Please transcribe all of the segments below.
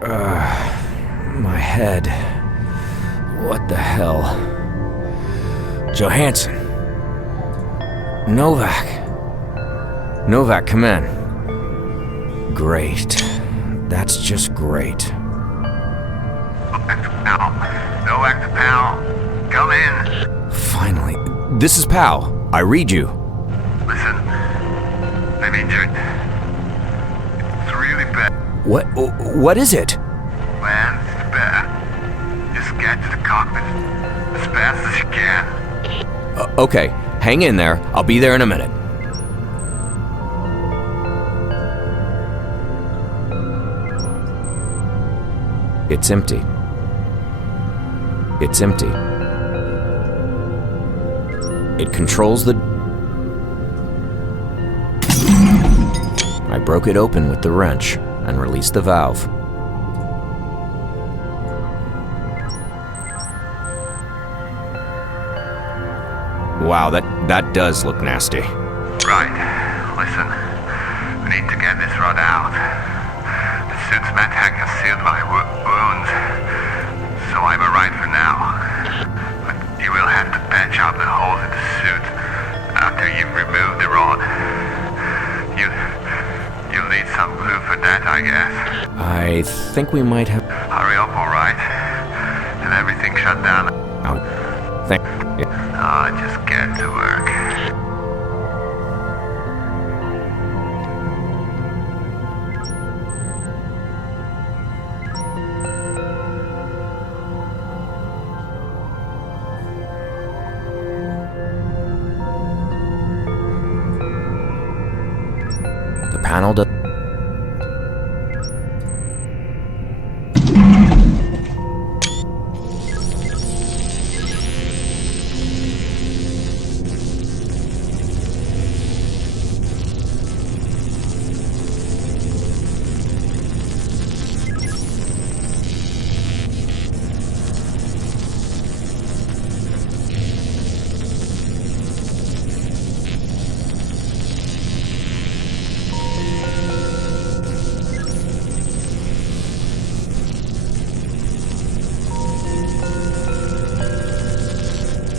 My head. What the hell? Johansson. Novak, come in. Great. That's just great. Novak to Pal. Come in. Finally. This is Pal. I read you. Listen. I'm injured. It's really bad. What is it? Man, it's bad. Just get to the cockpit as fast as you can. Okay. Hang in there. I'll be there in a minute. It's empty. It's empty. It controls the... I broke it open with the wrench and released the valve. Wow, that does look nasty. Right. Listen, we need to get this rod out. The suit's medtech has sealed my wounds, so I'm alright for now. But you will have to patch up the holes in the suit after you've removed the rod. You'll need some glue for that, I guess. I think we might have... Hurry up, alright? And everything shut down. Oh, thank you. Just get to work. The panel does...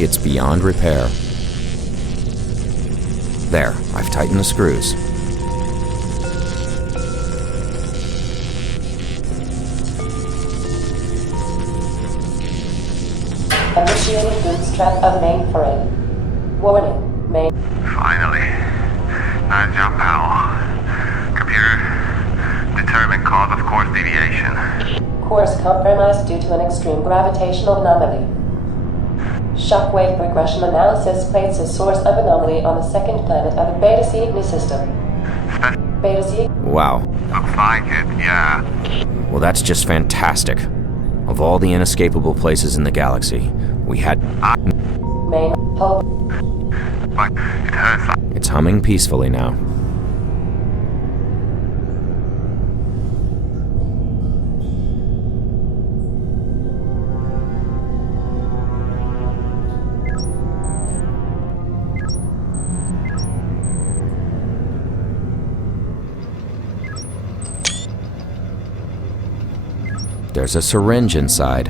It's beyond repair. There, I've tightened the screws. Initiating bootstrap of mainframe. Warning, main... Finally. Nice job, pal. Computer, determine cause of course deviation. Course compromised due to an extreme gravitational anomaly. Shockwave regression analysis places source of anomaly on the second planet of the Beta Cygni system. Beta Cygni... Wow. Looks like it, yeah. Well, that's just fantastic. Of all the inescapable places in the galaxy, we had... Main... Hull... But it hurts like... It's humming peacefully now. There's a syringe inside.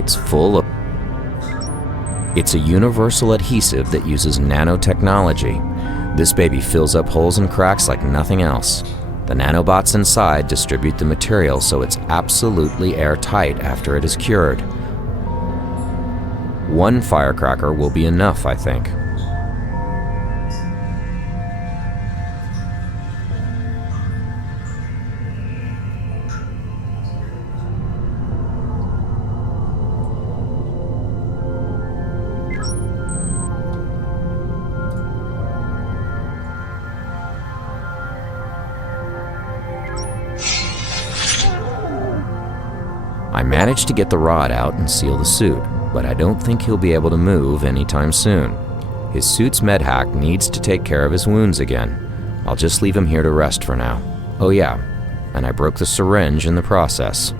It's full of... It's a universal adhesive that uses nanotechnology. This baby fills up holes and cracks like nothing else. The nanobots inside distribute the material so it's absolutely airtight after it is cured. One firecracker will be enough, I think. managed to get the rod out and seal the suit, but I don't think he'll be able to move anytime soon. His suit's medhack needs to take care of his wounds again. I'll just leave him here to rest for now. Oh yeah, and I broke the syringe in the process.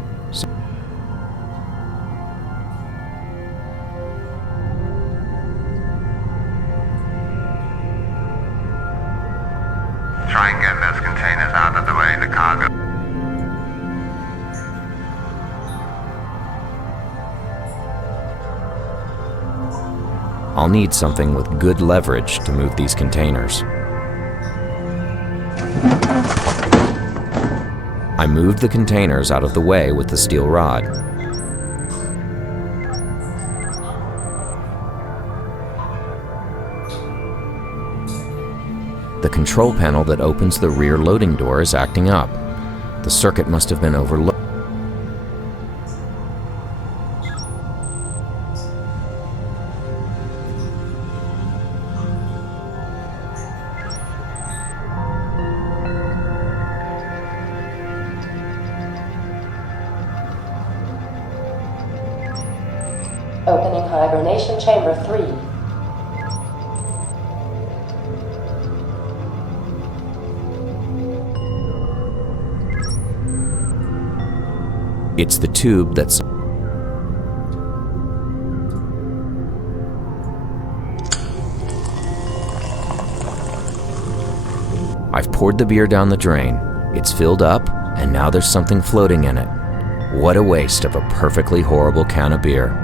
Try and get those containers out of the way, the cargo. I'll need something with good leverage to move these containers. I moved the containers out of the way with the steel rod. The control panel that opens the rear loading door is acting up. The circuit must have been overloaded. Opening hibernation chamber 3. It's the tube that's... I've poured the beer down the drain. It's filled up, and now there's something floating in it. What a waste of a perfectly horrible can of beer.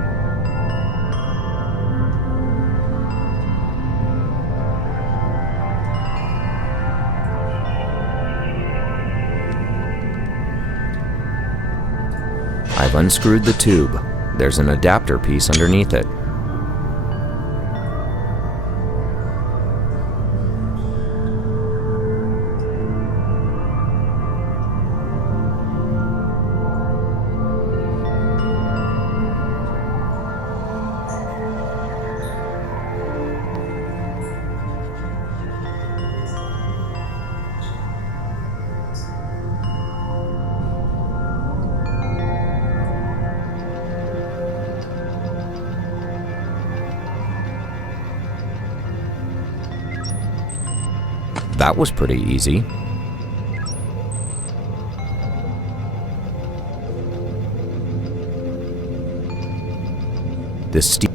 I've unscrewed the tube. There's an adapter piece underneath it. That was pretty easy. This steel...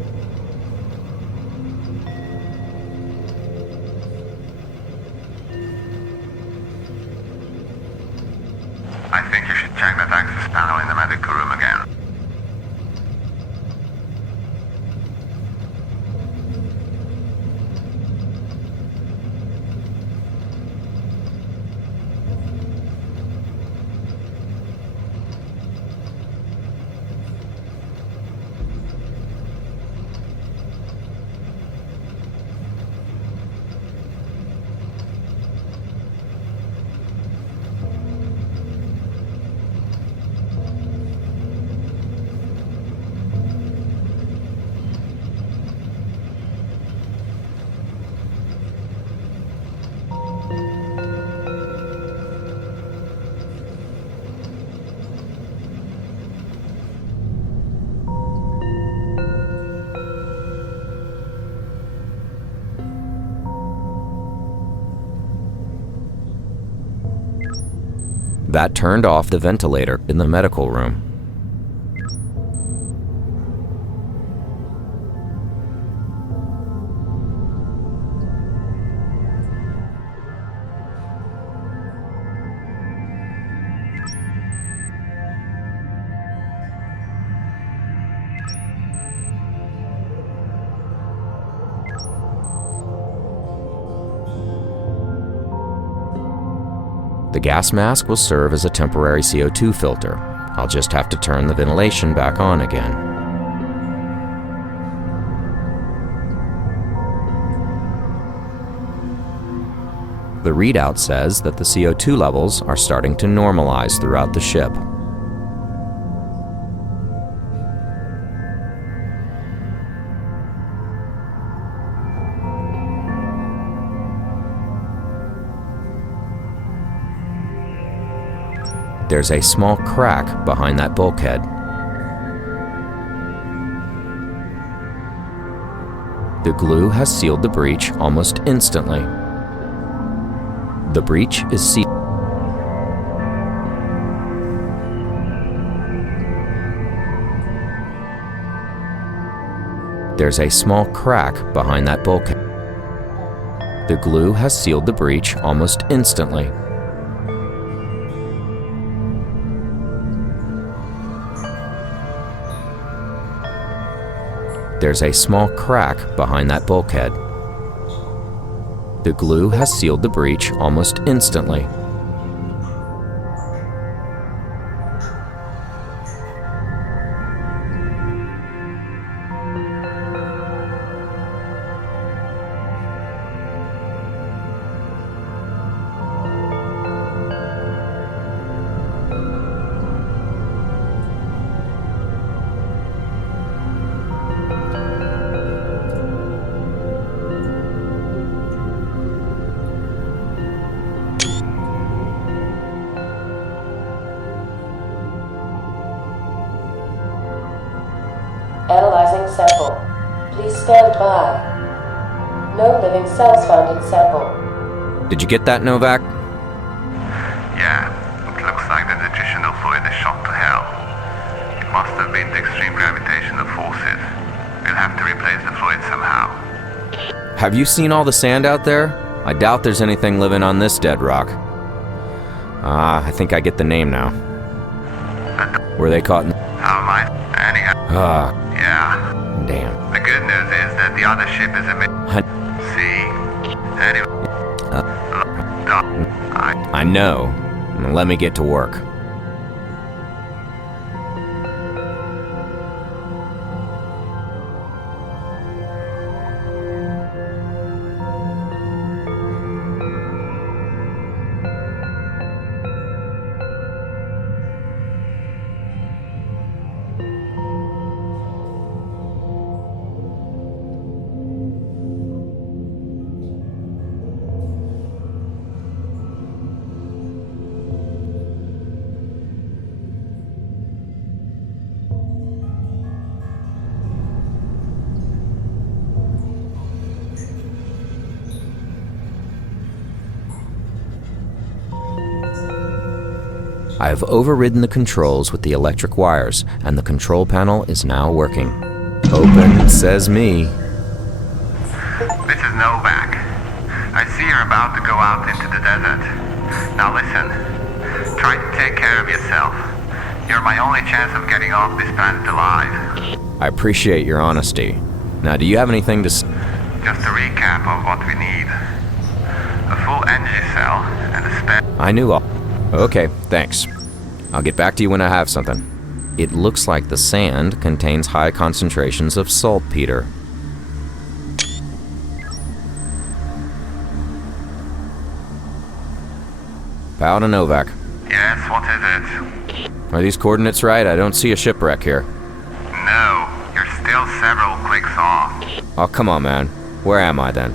I think you should check that access panel in the medical room again. That turned off the ventilator in the medical room. The gas mask will serve as a temporary CO2 filter. I'll just have to turn the ventilation back on again. The readout says that the CO2 levels are starting to normalize throughout the ship. There's a small crack behind that bulkhead. The glue has sealed the breach almost instantly. The breach is sealed. There's a small crack behind that bulkhead. The glue has sealed the breach almost instantly. There's a small crack behind that bulkhead. The glue has sealed the breach almost instantly. Analyzing sample. Please stand by. No living cells found in sample. Did you get that, Novak? Yeah, it looks like the nutritional fluid is shot to hell. It must have been the extreme gravitational forces. We'll have to replace the fluid somehow. Have you seen all the sand out there? I doubt there's anything living on this Deadrock. I think I get the name now. Were they caught in... How am I? Anyhow. Yeah. Damn. The good news is that the other ship is a bit... See? Anyway. I know. Let me get to work. I have overridden the controls with the electric wires, and the control panel is now working. Open, says me. This is Novak. I see you're about to go out into the desert. Now listen, try to take care of yourself. You're my only chance of getting off this planet alive. I appreciate your honesty. Now, do you have anything to... Just a recap of what we need. A full energy cell and a spare... I knew all. Okay, thanks. I'll get back to you when I have something. It looks like the sand contains high concentrations of saltpeter. Pow to Novak. Yes, what is it? Are these coordinates right? I don't see a shipwreck here. No, you're still several clicks off. Oh, come on, man. Where am I then?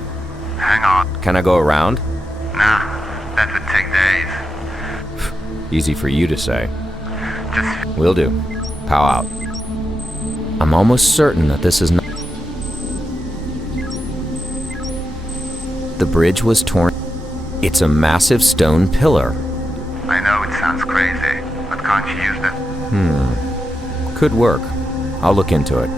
Hang on. Can I go around? Nah, that would take days. Easy for you to say. Just... Will do. Pow out. I'm almost certain that this is not... The bridge was torn. It's a massive stone pillar. I know it sounds crazy, but can't you use that? Could work. I'll look into it.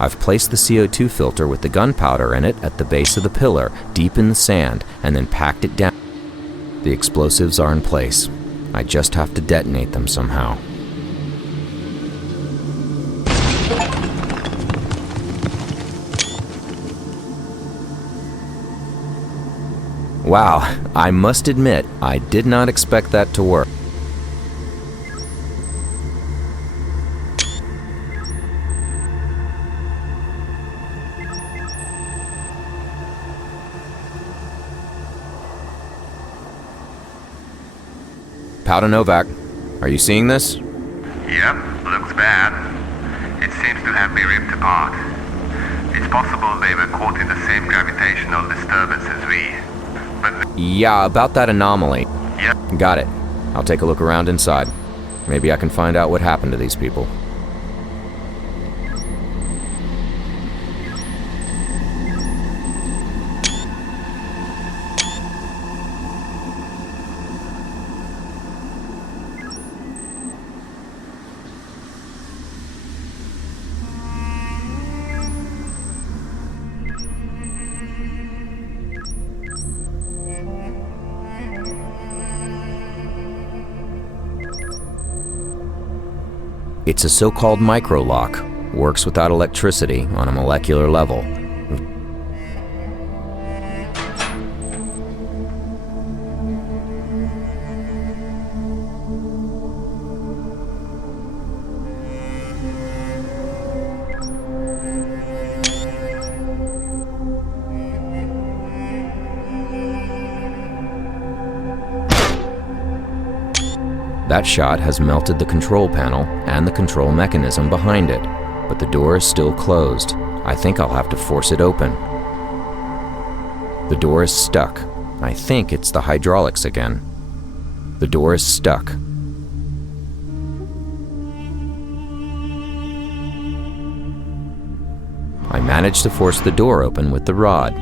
I've placed the CO2 filter with the gunpowder in it at the base of the pillar, deep in the sand, and then packed it down. The explosives are in place. I just have to detonate them somehow. Wow, I must admit, I did not expect that to work. Powder Novak, are you seeing this? Yep, looks bad. It seems to have been ripped apart. It's possible they were caught in the same gravitational disturbance as we. But Yeah, about that anomaly. yep, Got it. I'll take a look around inside. Maybe I can find out what happened to these people. It's a so-called micro-lock. Works without electricity on a molecular level. That shot has melted the control panel and the control mechanism behind it, but the door is still closed. I think I'll have to force it open. The door is stuck. I think it's the hydraulics again. The door is stuck. I managed to force the door open with the rod.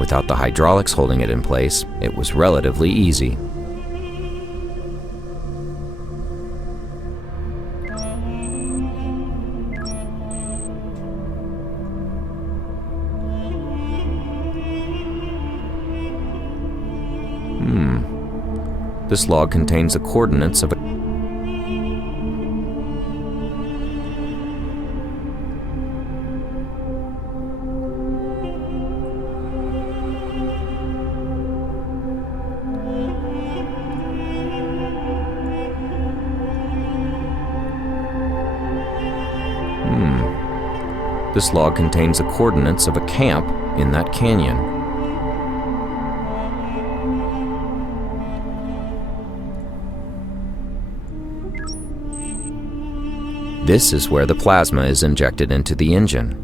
Without the hydraulics holding it in place, it was relatively easy. This log contains the coordinates of a... This log contains the coordinates of a camp in that canyon. This is where the plasma is injected into the engine.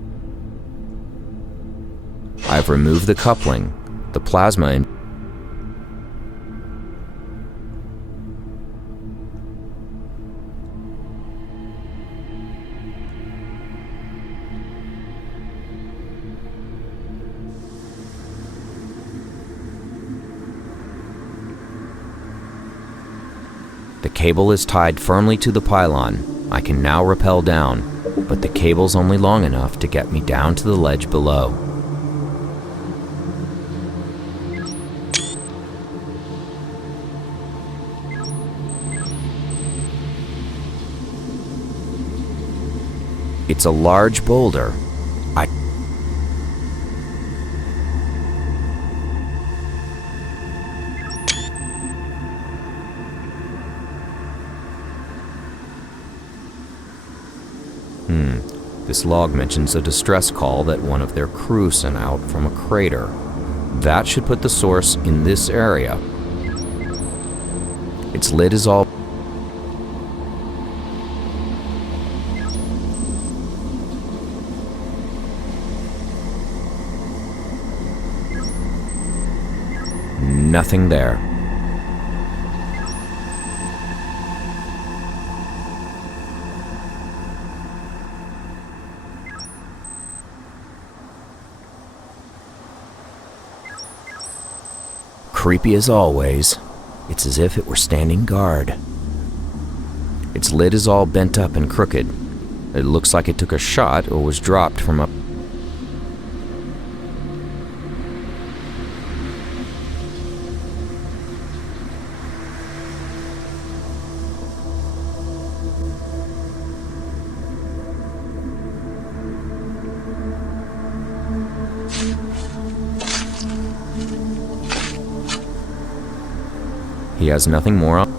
I've removed the coupling. The plasma The cable is tied firmly to the pylon. I can now rappel down, but the cable's only long enough to get me down to the ledge below. It's a large boulder. This log mentions a distress call that one of their crew sent out from a crater. That should put the source in this area. Its lid is all... Nothing there. Creepy as always. It's as if it were standing guard. Its lid is all bent up and crooked. It looks like it took a shot or was dropped from up. He has nothing more on.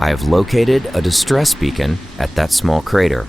I have located a distress beacon at that small crater.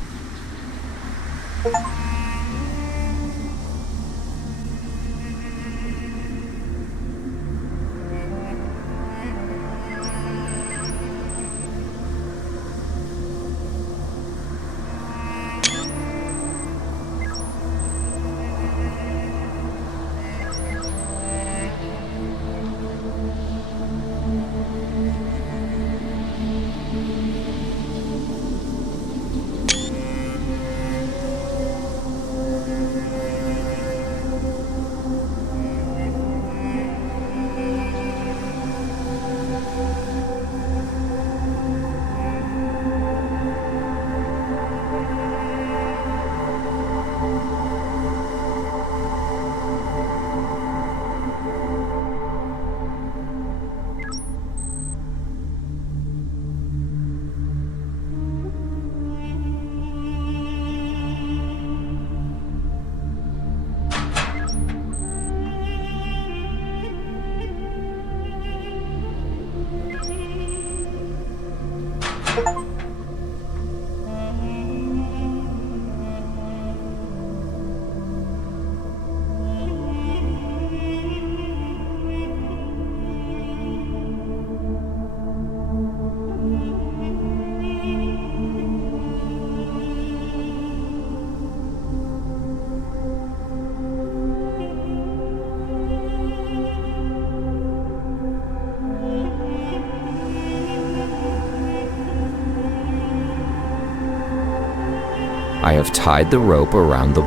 I have tied the rope around the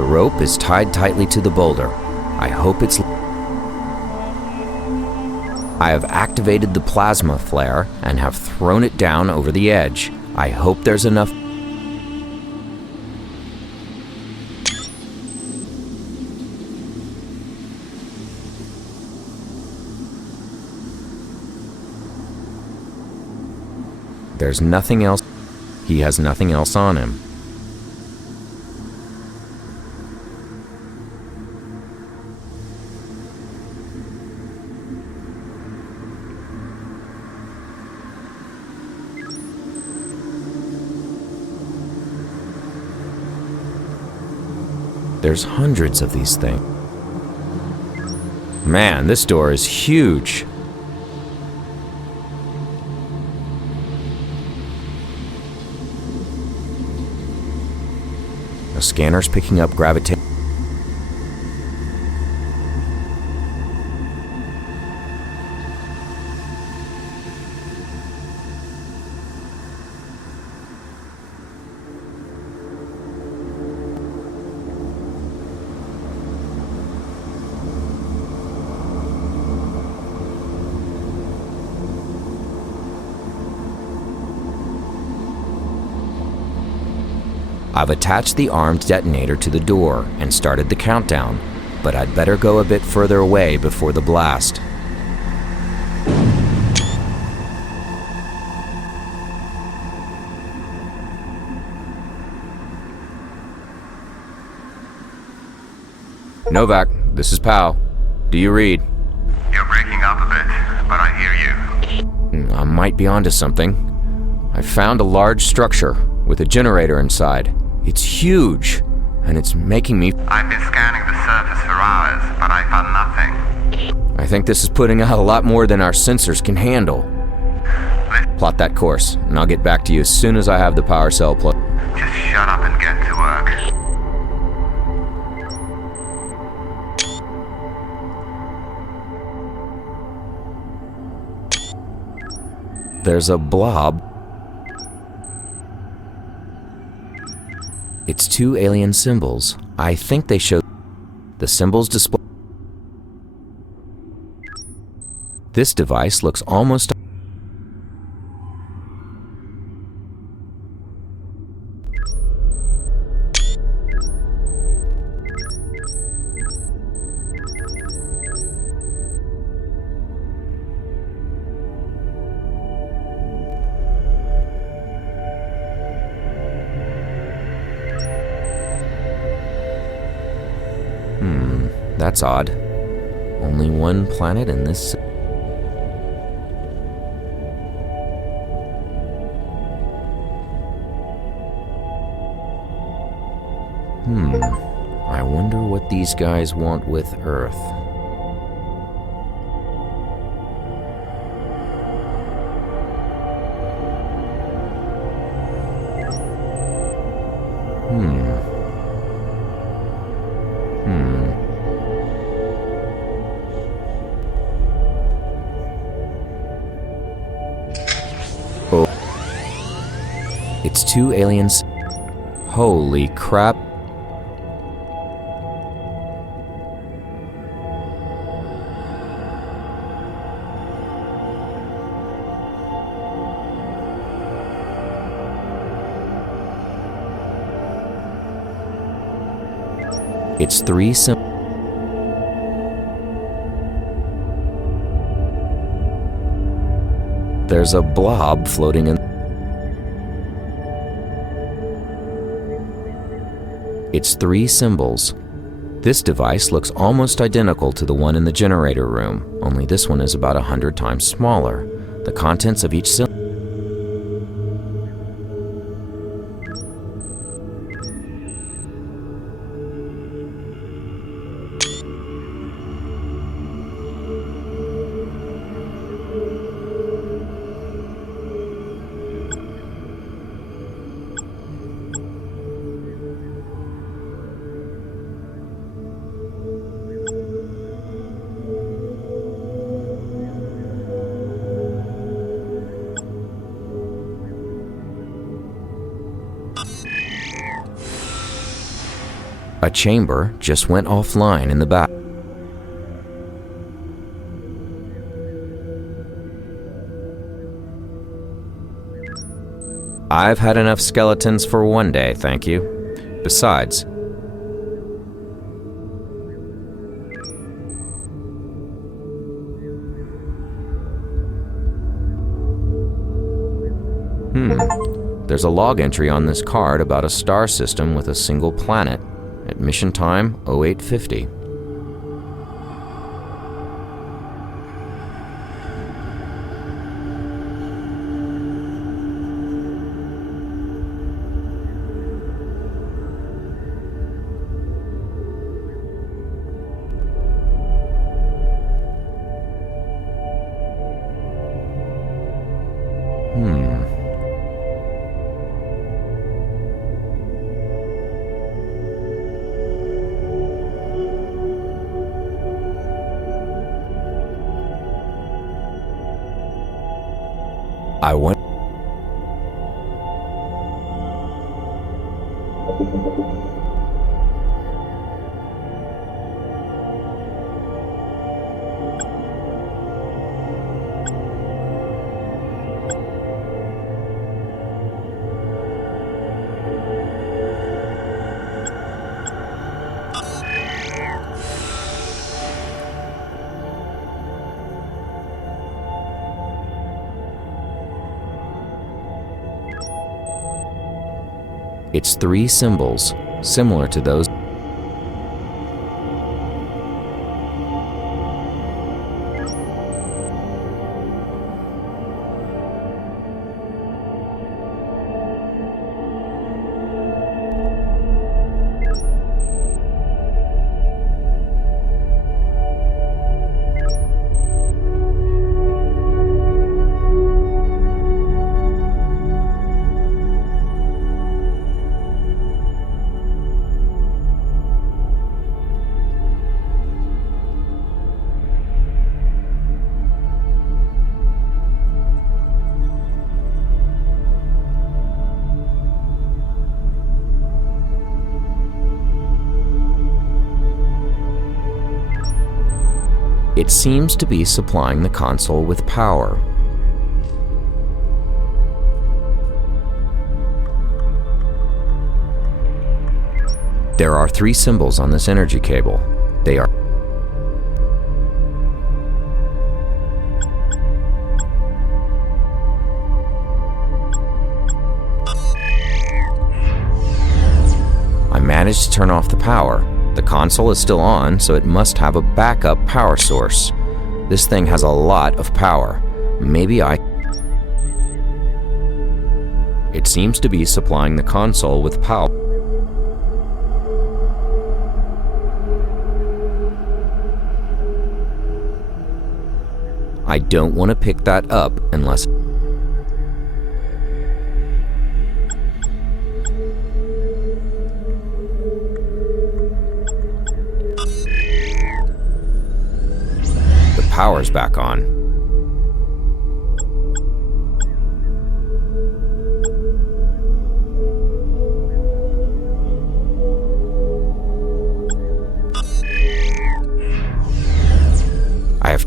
rope is tied tightly to the boulder. I hope it's... I have activated the plasma flare and have thrown it down over the edge. I hope there's enough... There's nothing else. He has nothing else on him. There's hundreds of these things. Man, this door is huge. The scanner's picking up gravitation. I've attached the armed detonator to the door and started the countdown, but I'd better go a bit further away before the blast. Novak, this is Pal. Do you read? You're breaking up a bit, but I hear you. I might be onto something. I found a large structure with a generator inside. It's huge, and it's making me... I've been scanning the surface for hours, but I found nothing. I think this is putting out a lot more than our sensors can handle. Plot that course, and I'll get back to you as soon as I have the power cell plugged. Just shut up and get to work. There's a blob. It's two alien symbols. I think they show the symbols display. This device looks almost. That's odd. Only one planet in this. I wonder what these guys want with Earth. Oh. It's two aliens. Holy crap. It's three There's a blob floating in. It's three symbols. This device looks almost identical to the one in the generator room, only this one is about 100 times smaller. The contents of each symbol. A chamber just went offline in the back. I've had enough skeletons for one day, thank you. Besides, there's a log entry on this card about a star system with a single planet. Admission time 0850. I went. It's three symbols, similar to those. It seems to be supplying the console with power. There are 3 symbols on this energy cable. They are I managed to turn off the power. The console is still on, so it must have a backup power source. This thing has a lot of power. Maybe It seems to be supplying the console with power. I don't want to pick that up unless... The power's back on. I have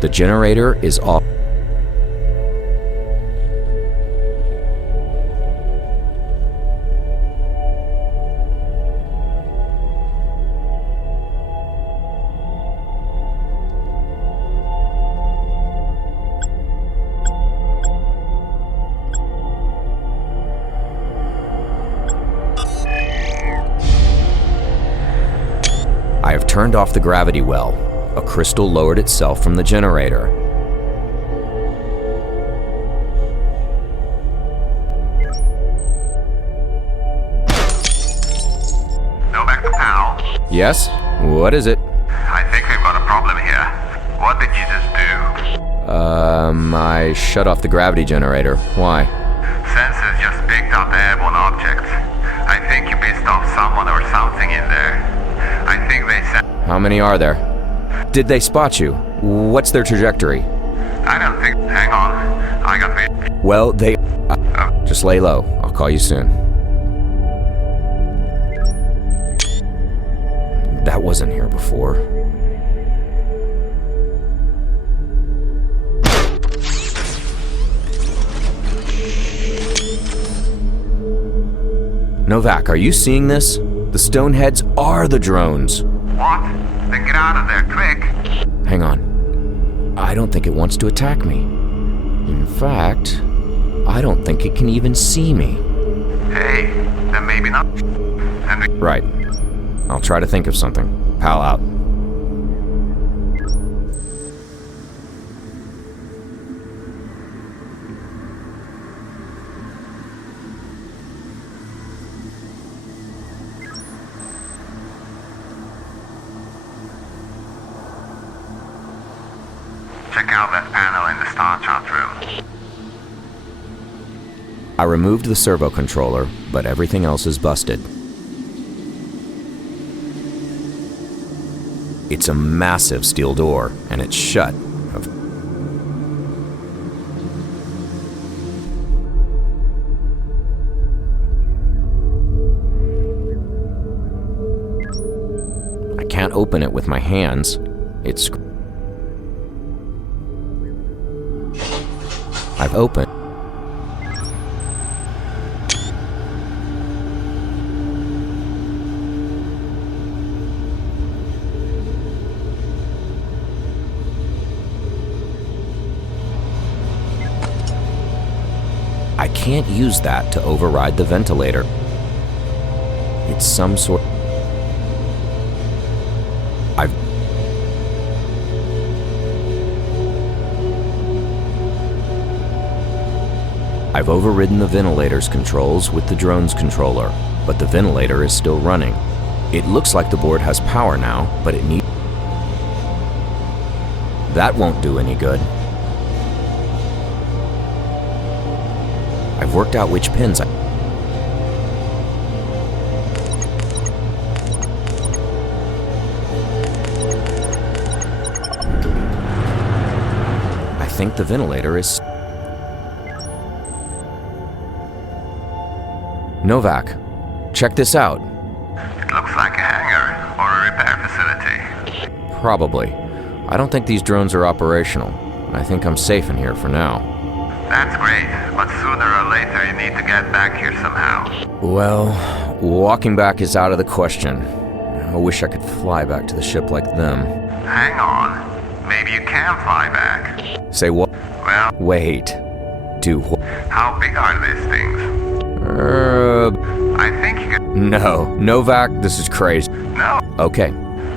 The generator is off. I have turned off the gravity well. A crystal lowered itself from the generator. No back to pal. Yes? What is it? I think we've got a problem here. What did you just do? I shut off the gravity generator. Why? Sensors just picked up airborne objects. I think you pissed off someone or something in there. I think they sent... How many are there? Did they spot you? What's their trajectory? I don't think... Hang on. I got the... Well, they... Just lay low. I'll call you soon. That wasn't here before. Novak, are you seeing this? The Stoneheads are the drones. What? Then get out of there, quick. Hang on. I don't think it wants to attack me. In fact, I don't think it can even see me. Hey, then maybe not. And we... Right. I'll try to think of something. Pal out. Check out that panel in the star chart room. I removed the servo controller, but everything else is busted. It's a massive steel door, and it's shut. I can't open it with my hands. It's... I've opened. I can't use that to override the ventilator. It's some sort... I've overridden the ventilator's controls with the drone's controller, but the ventilator is still running. It looks like the board has power now, but it needs... That won't do any good. I've worked out which pins I think the ventilator is... Novak, check this out. It looks like a hangar or a repair facility. Probably. I don't think these drones are operational. I think I'm safe in here for now. That's great, but sooner or later you need to get back here somehow. Well, walking back is out of the question. I wish I could fly back to the ship like them. Hang on. Maybe you can fly back. Say what? Well, Wait. Do what? how big are these things? I think you can... No. Novak, this is crazy. No. Okay.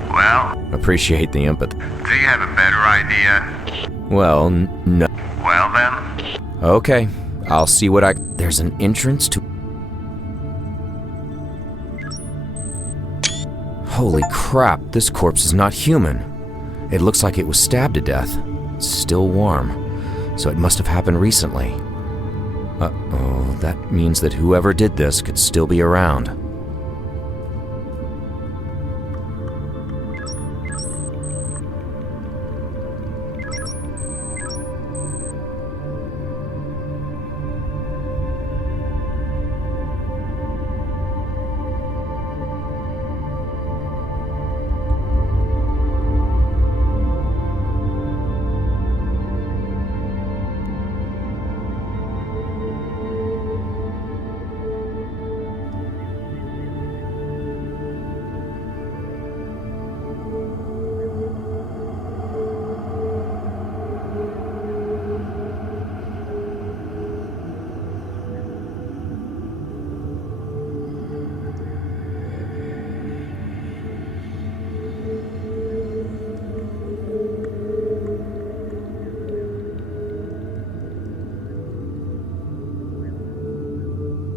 Well, Appreciate the empathy. do you have a better idea? Well, no. Well then, Okay. I'll see what I... There's an entrance to... Holy crap, this corpse is not human. It looks like it was stabbed to death. It's still warm, so it must have happened recently. Uh-oh, that means that whoever did this could still be around.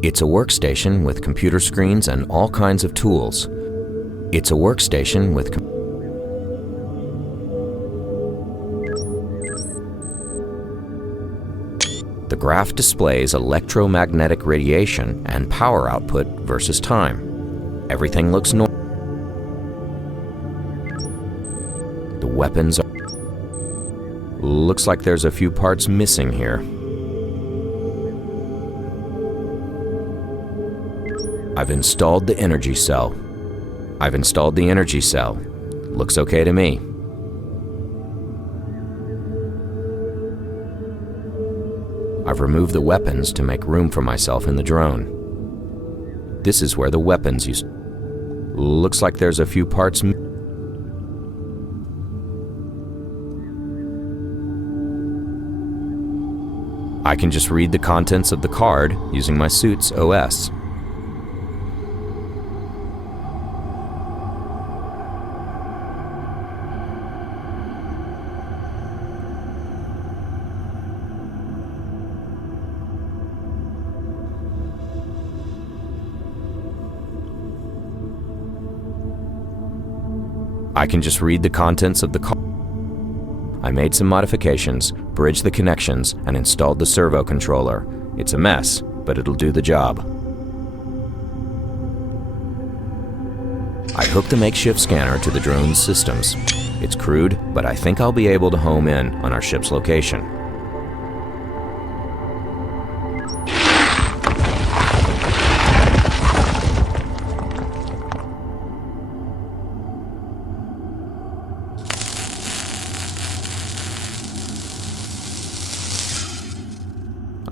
It's a workstation with computer screens and all kinds of tools. It's a workstation with... The graph displays electromagnetic radiation and power output versus time. Everything looks normal. The weapons are... Looks like there's a few parts missing here. I've installed the energy cell. Looks okay to me. I've removed the weapons to make room for myself in the drone. This is where the weapons used... Looks like there's a few parts... I can just read the contents of the card using my suit's OS. I can just read the contents of the card. I made some modifications, bridged the connections, and installed the servo controller. It's a mess, but it'll do the job. I hooked the makeshift scanner to the drone's systems. It's crude, but I think I'll be able to home in on our ship's location.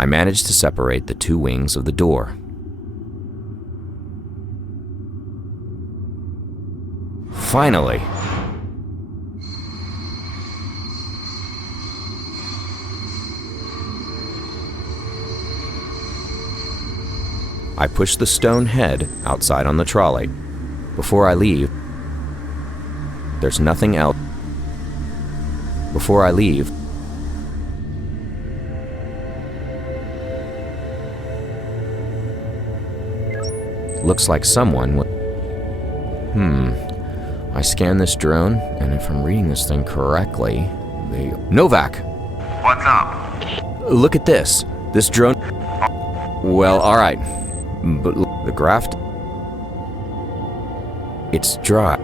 I managed to separate the two wings of the door. Finally! I push the stone head outside on the trolley. Before I leave, there's nothing else. Before I leave, Looks like someone I scanned this drone, and if I'm reading this thing correctly, Novak! What's up? Look at this. This drone... Well, alright. But the graft... It's dry.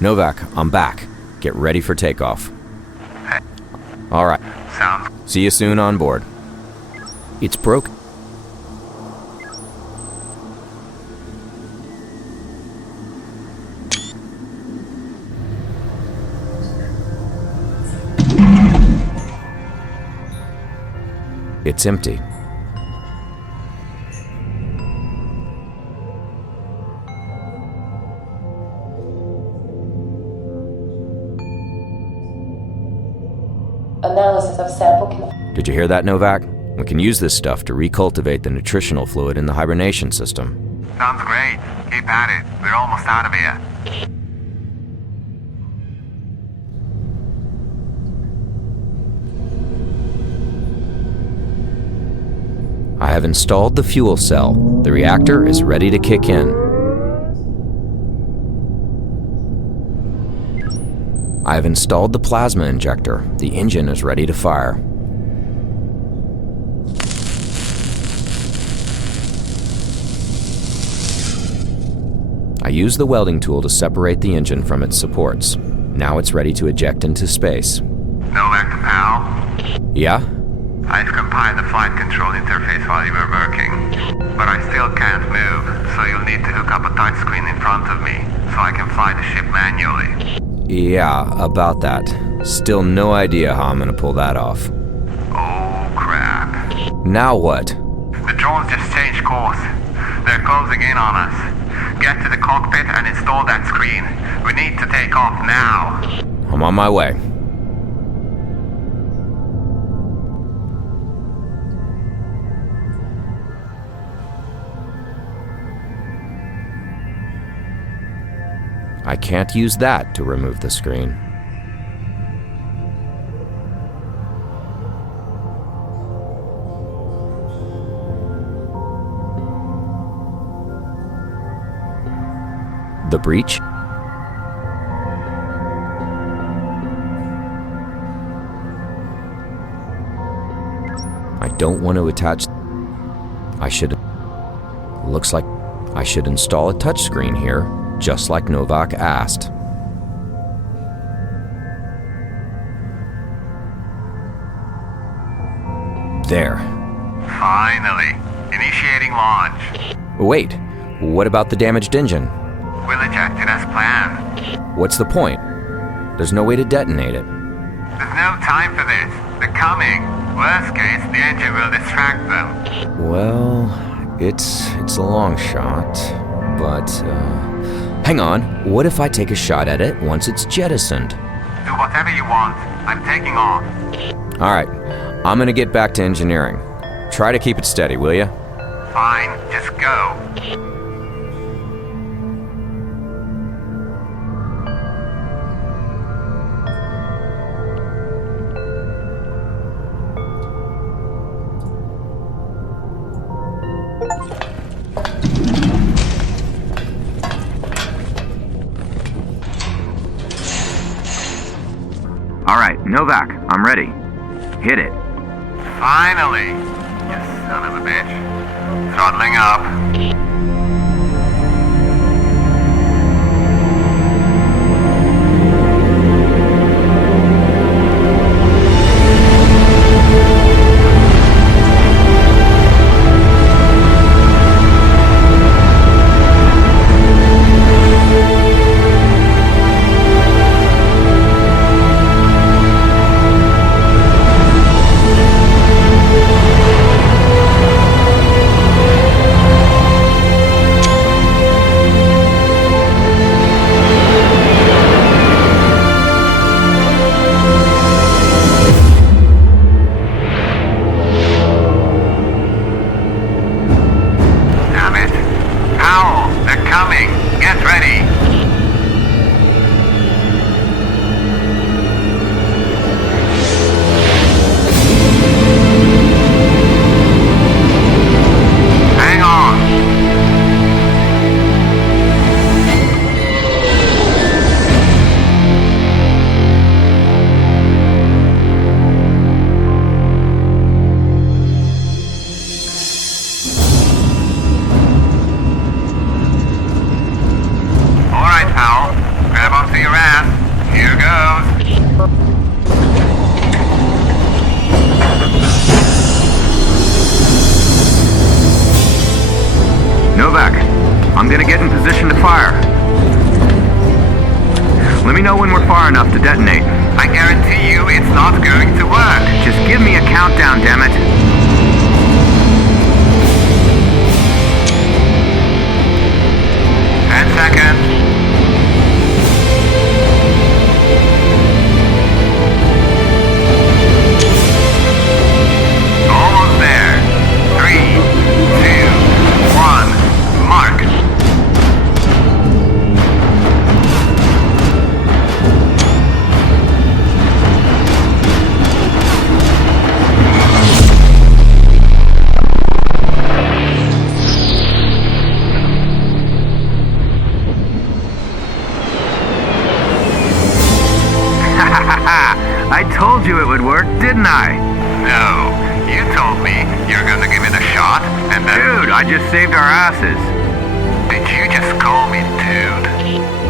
Novak, I'm back. Get ready for takeoff. Hey. Alright. Sounds... See you soon on board. It's broke. It's empty. Analysis of sample Did you hear that, Novak? We can use this stuff to recultivate the nutritional fluid in the hibernation system. Sounds great. Keep at it. We're almost out of here. I have installed the fuel cell. The reactor is ready to kick in. I have installed the plasma injector. The engine is ready to fire. I use the welding tool to separate the engine from its supports. Now it's ready to eject into space. Novak to PAL? Yeah? I've compiled the flight control interface while you were working, but I still can't move, so you'll need to hook up a touchscreen in front of me, so I can fly the ship manually. Yeah, about that. Still no idea how I'm gonna pull that off. Oh, crap. Now what? The drones just changed course. They're closing in on us. Get to the cockpit and install that screen. We need to take off now. I'm on my way. I can't use that to remove the screen. The breach? I don't want to attach... Looks like I should install a touchscreen here, just like Novak asked. There. Finally. Initiating launch. Wait, what about the damaged engine? We'll eject it as planned. What's the point? There's no way to detonate it. There's no time for this. They're coming. Worst case, the engine will distract them. Well, it's a long shot, but, hang on, what if I take a shot at it once it's jettisoned? Do whatever you want. I'm taking off. Alright, I'm gonna get back to engineering. Try to keep it steady, will ya? Fine, just go. Alright, Novak, I'm ready. Hit it. Finally! You son of a bitch. Throttling up. far enough to detonate. I guarantee you it's not going to work. Just give me a countdown, damn it. Seconds. Almost there. 3, 2, 1. Mark. I told you it would work, didn't I? No. You told me you're gonna give it a shot, and then... Dude, I just saved our asses. Did you just call me dude?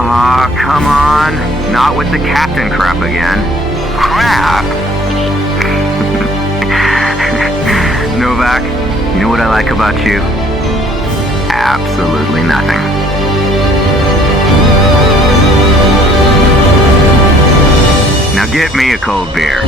Aw, come on. Not with the captain crap again. Crap? Novak, you know what I like about you? Absolutely nothing. Now get me a cold beer.